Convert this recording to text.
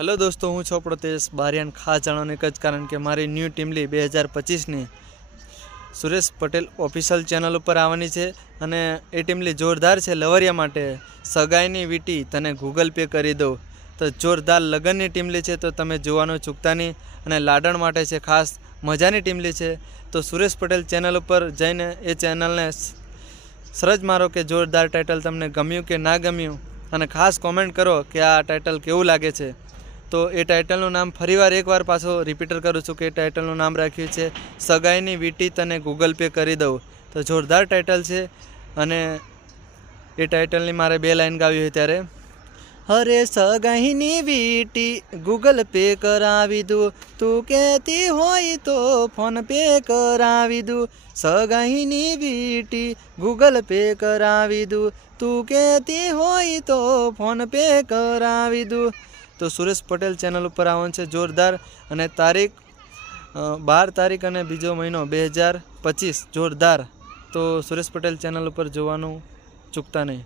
Hello दोस्तों, हूँ छो प्रतेश बारियान। खास जाणવાનું एक જ કારણ કે મારી ન્યૂ ટીમલી 2025ની સુરેશ પટેલ ઓફિશિયલ ચેનલ ઉપર આવવાની છે અને એ ટીમલી જોરદાર છે લવરિયા માટે। સગાઈની વીટી તને ગૂગલ પે કરી દઉં, તો જોરદાર લગ્નની ટીમલી છે, તો તમે જોવાનું ચૂકતા નહીં। અને લાડણ માટે છે, ખાસ મજાની ટીમલી છે। તો સુરેશ પટેલ ચેનલ ઉપર જઈને એ ચેનલને સર્ચ મારો કે જોરદાર ટાઇટલ તમને ગમ્યું કે ના ગમ્યું, અને ખાસ કોમેન્ટ કરો કે આ ટાઇટલ કેવું લાગે છે। तो ये टाइटलનું नाम फरीवार एक बार पाछो रिपीटर करूँ छूँ कि टाइटलનું नाम राख्યું છે सगाईनी वीटी तने गूगल पे करी दऊँ। तो जोरदार टाइटल है अने ये टाइटलनी मारे 2 लाइन गावी है त्यारे। हरे सगाईनी वीटी गूगल पे करावी दूँ, तू कहती होय तो फोन पे करावी दूँ। सगाईनी वीटी गूगल पे करावी दूँ, तू कहती होय तो फोन पे करावी दूँ। तो सुरेश पटेल चैनल पर आवવાનું છે જોરદાર, અને તારીખ 12 તારીખ અને બીજો મહિનો 2025 જોરદાર। તો સુરેશ પટેલ ચેનલ ઉપર જોવાનું ચૂકતા નહીં।